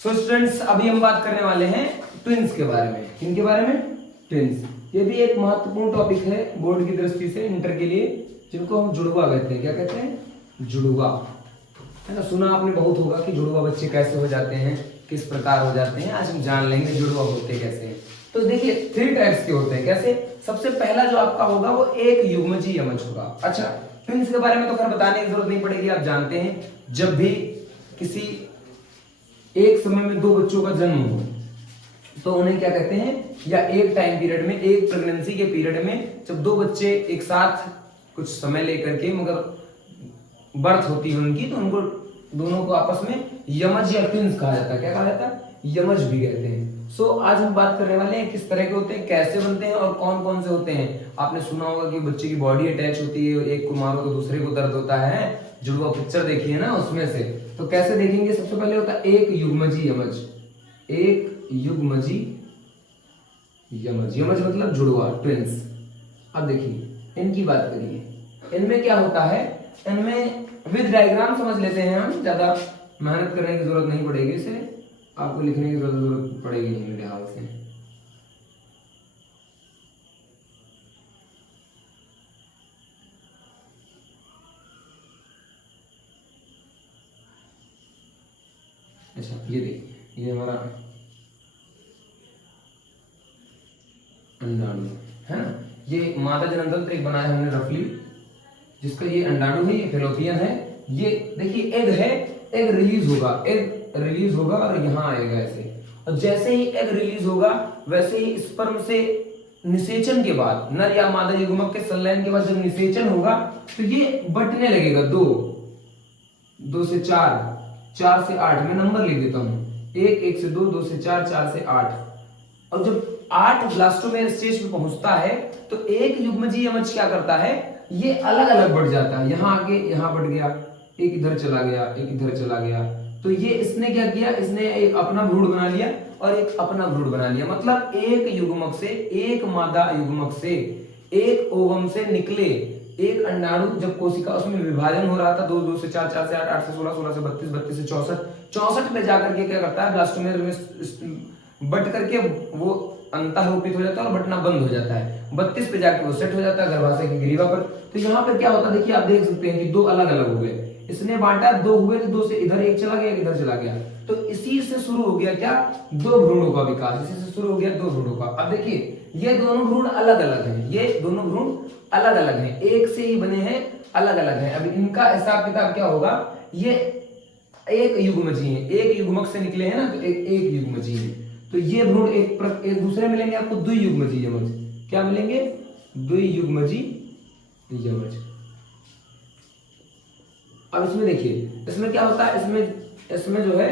So students, अभी हम बात करने वाले हैं ट्विंस के बारे में। किनके बारे में? ट्विंस। ये भी एक महत्वपूर्ण टॉपिक है बोर्ड की दृष्टि से, इंटर के लिए, जिनको हम जुड़वा कहते हैं। क्या कहते हैं? जुड़वा, है ना। सुना आपने बहुत होगा कि जुड़वा बच्चे कैसे हो जाते हैं, किस प्रकार हो जाते हैं। आज हम जान लेंगे जुड़वा होते कैसे हैं। तो देखिए 3 टाइप्स के होते हैं। कैसे? सबसे पहला जो आपका होगा वो एक युग्मजी यमज होगा। अच्छा, ट्विंस के बारे में तो खैर बताने की जरूरत नहीं पड़ेगी, आप जानते हैं। जब भी किसी एक समय में 2 बच्चों का जन्म हो तो उन्हें क्या कहते हैं, या एक टाइम पीरियड में, एक प्रेगनेंसी के पीरियड में जब 2 बच्चे एक साथ कुछ समय लेकर के मगर बर्थ होती है उनकी, तो उनको दोनों को आपस में यमज या ट्विंस कहा जाता है। क्या कहा जाता है? यमज भी कहते हैं। सो आज हम बात करने वाले हैं किस तरह के होते हैं, कैसे बनते हैं और कौन कौन से होते हैं। आपने सुना होगा कि बच्चे की बॉडी अटैच होती है, एक को मारो तो दूसरे को दर्द होता है। जुड़वा पिक्चर देखी है ना, उसमें से। तो कैसे देखेंगे? सबसे पहले होता है एक युग्मजी यमज। एक युग्मजी यमज, यमज मतलब जुड़वा, ट्विंस। अब देखिए इनकी बात करिए। इनमें क्या होता है, इनमें विद डायग्राम समझ लेते हैं हम, ज्यादा मेहनत करने की जरूरत नहीं पड़ेगी, इसे आपको लिखने की जरूरत पड़ेगी नहीं मेरे हाल से। अच्छा, ये देखिए, ये हमारा अंडाणु है ना। ये मादा जनन तंत्र एक बनाया हमने रफली, जिसका ये अंडाणु है, ये फेलोपियन है। ये देखिए एग है, एग रिलीज होगा, एग रिलीज होगा और यहाँ आएगा ऐसे। और जैसे ही एग रिलीज होगा वैसे ही स्पर्म से निषेचन के बाद, नर या मादा युग्मक के संलयन के बाद जब निषेचन होगा तो ये बंटने लगेगा। 2 से 4, 4 से 8, मैं नंबर लिख देता हूँ। 1 से 2, 2 से 4, 4 से 8। और जब 8 ब्लास्टोमेर स्टेज पे पहुंचता है तो एक युग्मजी यमज क्या करता है, ये अलग अलग बढ़ जाता है। यहाँ आके यहाँ बढ़ गया, एक इधर चला गया, एक इधर चला गया। तो ये इसने क्या किया, इसने एक अपना भ्रूण बना लिया और एक अपना भ्रूण बना लिया। मतलब एक युग्मक से, एक मादा युग्मक से, एक ओवम से निकले एक अंडाणु, जब कोशिका उसमें विभाजन हो रहा था 2 से 4, 4 से 8, 8 से 16, 16 से 32, 32 से 64, 64 में जाकर के क्या करता है, ब्लास्टोमेर में बट करके वो अंतःरोपित हो जाता है और बटना बंद हो जाता है। 32 पे जाके वो सेट हो जाता है गर्भाशय की ग्रीवा पर। तो यहाँ पर क्या होता है, देखिए आप देख सकते हैं कि 2 अलग अलग हो गए। इसने बांटा, 2 हुए तो 2 से इधर एक चला गया, इधर चला गया। तो इसी से शुरू हो गया क्या, 2 भ्रूणों का विकास। इसी से शुरू हो गया 2 भ्रूणों का। अब देखिए ये दोनों भ्रूण अलग अलग हैं, ये दोनों भ्रूण अलग अलग हैं, एक से ही बने हैं, अलग अलग हैं। अब इनका हिसाब किताब क्या होगा, ये एक युग्मजी है, एक युग्मक से निकले हैं ना, तो एक युग्मजी है। तो ये भ्रूण एक दूसरे मिलेंगे आपको द्वियुग्मजी यमज। क्या मिलेंगे? द्वियुग्मजी यमज। अब इसमें देखिए, इसमें क्या होता है, इसमें जो है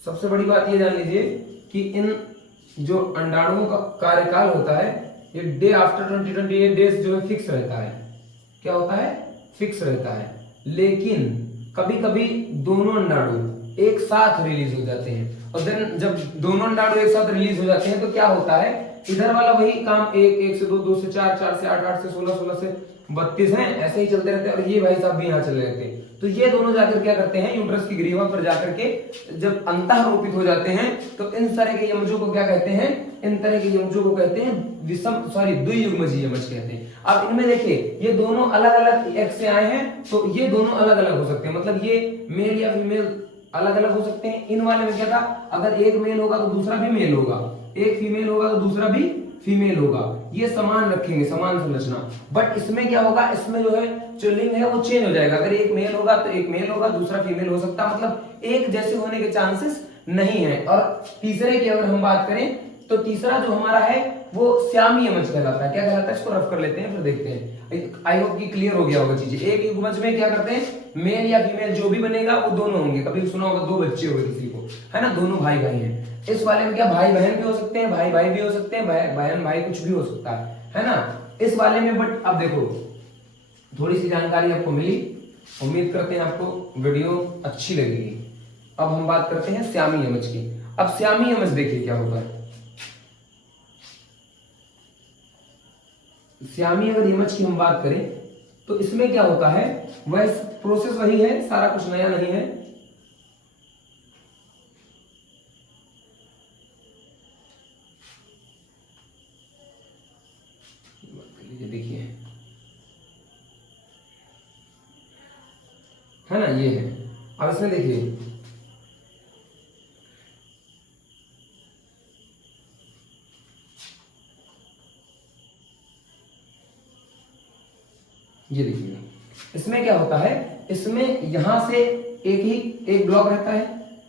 सबसे बड़ी बात ये जान लीजिए कि इन जो अंडाणुओं का कार्यकाल होता है, ये डे आफ्टर 28 डेज जो है फिक्स रहता है। क्या होता है? फिक्स रहता है। लेकिन कभी कभी दोनों अंडाणु एक साथ रिलीज हो जाते हैं। और देन जब दोनों अंडाणु एक साथ रिलीज हो जाते हैं तो क्या होता है, इधर वाला वही काम 1 से 2, 2 से 4, 4 से 8, 8 से 16, 16 से 32 है, ऐसे ही चलते रहते हैं। और ये भाई साहब भी यहाँ चले रहते हैं। तो ये दोनों जाकर क्या करते हैं, यूट्रस की ग्रीवा पर जाकर के जब अंतःरोपित हो जाते हैं तो इन तरह के यमजों को क्या कहते हैं, इन तरह के यमजों को कहते हैं द्वियुग्मजी यमज कहते हैं। अब इनमें देखिए ये दोनों अलग अलग एग से आए हैं, तो ये दोनों अलग अलग हो सकते हैं। मतलब ये मेल या फीमेल अलग अलग हो सकते हैं। इन वाले में क्या था, अगर एक मेल होगा तो दूसरा भी मेल होगा, एक फीमेल होगा तो दूसरा भी फीमेल होगा। ये समान रखेंगे, समान संरचना। बट इसमें क्या होगा, इसमें जो है जो लिंग है वो चेंज हो जाएगा। अगर एक मेल होगा तो एक मेल होगा, दूसरा फीमेल हो सकता है। मतलब एक जैसे होने के चांसेस नहीं है। और तीसरे की अगर हम बात करें तो तीसरा जो हमारा है वो श्यामी यमज कहलाता है। क्या कहलाता है, इसको रफ कर लेते हैं फिर देखते हैं। आई होप कि क्लियर हो गया होगा चीजें। एक युग्मज में क्या करते हैं, मेल या फीमेल जो भी बनेगा वो दोनों होंगे। कभी सुना होगा 2 बच्चे हो गए किसी को, है ना, दोनों भाई भाई हैं। इस वाले में क्या भाई बहन भी हो सकते हैं, भाई भाई भी हो सकते हैं, बहन भाई कुछ भी हो सकता है ना, इस वाले में। बट अब देखो थोड़ी सी जानकारी आपको मिली, उम्मीद करते हैं आपको वीडियो अच्छी लगेगी। अब हम बात करते हैं श्यामी यमज की। अब श्यामी यमज देखिए क्या होता है। श्यामी अगर यमज की हम बात करें तो इसमें क्या होता है, वह प्रोसेस वही है, सारा कुछ नया नहीं है। है ना, ये है। अब इसमें देखिए ये देखिए इसमें क्या होता है, इसमें यहां से एक ब्लॉक रहता है,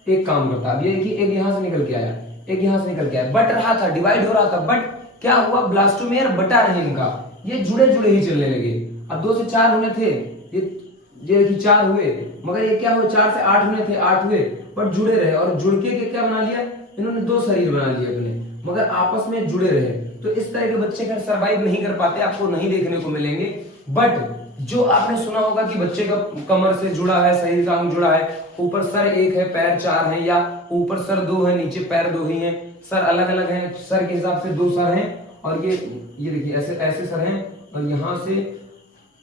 एक काम करता है। अब ये कि एक यहां से निकल के आया, एक यहां से निकल के आया, बट रहा था, डिवाइड हो रहा था, बट क्या हुआ, ब्लास्टोमेयर बटा रहे इनका, ये जुड़े जुड़े ही चलने लगे। अब 2 से 4 होने थे, ये कि 4 हुए, मगर ये क्या हुए, 4 से 8 होने थे, 8 हुए, बट जुड़े रहे, और जुड़ के क्या बना लिया इन्होंने, 2 शरीर बना लिए अपने, मगर आपस में जुड़े रहे। तो इस तरह के बच्चे खैर सर्वाइव नहीं कर पाते, आपको नहीं देखने को मिलेंगे। बट जो आपने सुना होगा कि बच्चे का कमर से जुड़ा है, शरीर का अंग जुड़ा है, ऊपर सर 1 है, पैर 4 है, या ऊपर सर 2 है, नीचे पैर 2 ही हैं, सर अलग अलग हैं, सर के हिसाब से 2 सर हैं, और ये देखिए ऐसे ऐसे सर हैं, और यहाँ से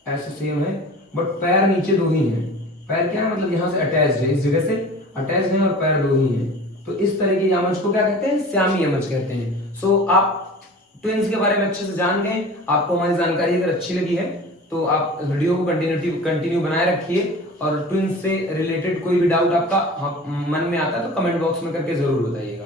ऐसे सेम है, बट पैर नीचे 2 ही हैं। पैर क्या है, मतलब यहाँ से अटैच है, इस जगह से अटैच है, और पैर 2 ही हैं। तो इस तरह के यमज को क्या कहते हैं, श्यामी यमज कहते हैं। सो आप ट्विंस के बारे में अच्छे से जान गए। आपको हमारी जानकारी अगर अच्छी लगी है तो आप वीडियो को कंटिन्यू बनाए रखिए, और ट्विंस से रिलेटेड कोई भी डाउट आपका मन में आता है तो कमेंट बॉक्स में करके जरूर बताइएगा।